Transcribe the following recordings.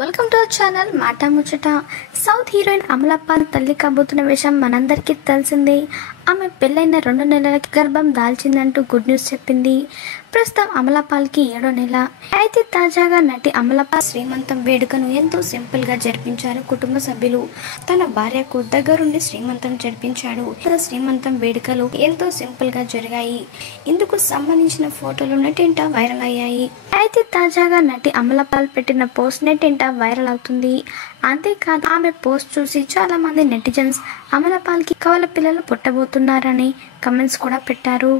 Welcome to our channel మాటా ముచ్చట. South heroine Amala Paul తల్లి కాబోతున్న విషయం మనందరికీ తెలిసిందే. ఆమె పెళ్ళైన 2 నెలలకి గర్భం దాల్చిందంటూ గుడ్ న్యూస్ చెప్పింది. ప్రస్తుతం అమలా పాల్కి 7వ నెల. అయితే తాజాగా నటి అమలా పాల్ శ్రీమంతం వేడుకను ఎంతో సింపుల్ గా జరిపించారు కుటుంబ సభ్యులు. తన భార్యకు దగ్గరుండి శ్రీమంతం జరిపించాడు. శ్రీమంతం వేడుకలు ఎంతో సింపుల్ గా జరిగాయి. ఇందుకు సంబంధించిన ఫోటోలు నెట్టింట వైరల్ అయ్యాయి. అయితే తాజాగా నటి అమలా పాల్ పెట్టిన పోస్ట్ నెట్టింట వైరల్ అవుతుంది. అంతేకాదు ఆమె పోస్ట్ చూసి చాలా మంది నెటిజన్స్ అమలా పాల్ కి కవల పిల్లలు పుట్టబోతున్నారని కమెంట్స్ కూడా పెట్టారు.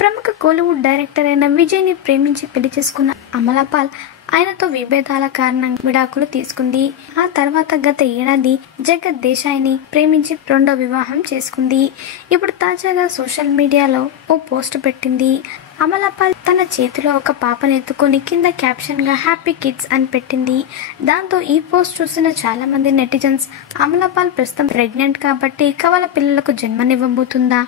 ప్రముఖ కోలీవుడ్ డైరెక్టర్ అయిన విజయ్ ని ప్రేమించి పెళ్లి చేసుకున్న అమలా పాల్ ఆయనతో విభేదాల కారణంగా విడాకులు తీసుకుంది. ఆ తర్వాత గత ఏడాది జగత్ దేశాయ్ని ప్రేమించి 2వ వివాహం చేసుకుంది. ఇప్పుడు తాజాగా సోషల్ మీడియాలో ఓ పోస్ట్ పెట్టింది. అమలా పాల్ తన చేతిలో ఒక పాపను ఎత్తుకొని కింద క్యాప్షన్ గా హ్యాపీ కిడ్స్ అని పెట్టింది. దాంతో ఈ పోస్ట్ చూసిన చాలా మంది నెటిజన్స్ అమలా పాల్ ప్రస్తుతం ప్రెగ్నెంట్ కాబట్టి కవల పిల్లలకు జన్మనివ్వబోతుందా,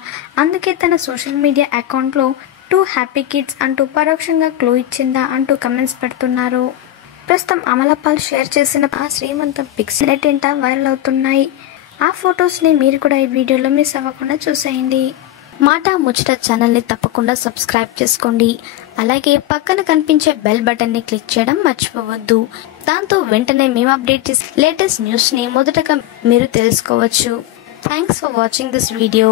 అందుకే తన సోషల్ మీడియా అకౌంట్ లో 2 హ్యాపీ కిడ్స్ అంటూ పరోక్షంగా క్లూ ఇచ్చిందా అంటూ కమెంట్స్ పెడుతున్నారు. ప్రస్తుతం అమలా పాల్ షేర్ చేసిన ఆ శ్రీమంతం పిక్స్ నెట్టింట వైరల్ అవుతున్నాయి. ఆ ఫొటోస్ ని మీరు కూడా ఈ వీడియోలో మిస్ అవ్వకుండా చూసేయండి. మాటా ముచ్చట ఛానల్ని తప్పకుండా సబ్స్క్రైబ్ చేసుకోండి. అలాగే పక్కన కనిపించే బెల్ బటన్ని క్లిక్ చేయడం మర్చిపోవద్దు. దాంతో వెంటనే మేము అప్డేట్ చేసే లేటెస్ట్ న్యూస్ని మొదటగా మీరు తెలుసుకోవచ్చు. Thanks for watching this video.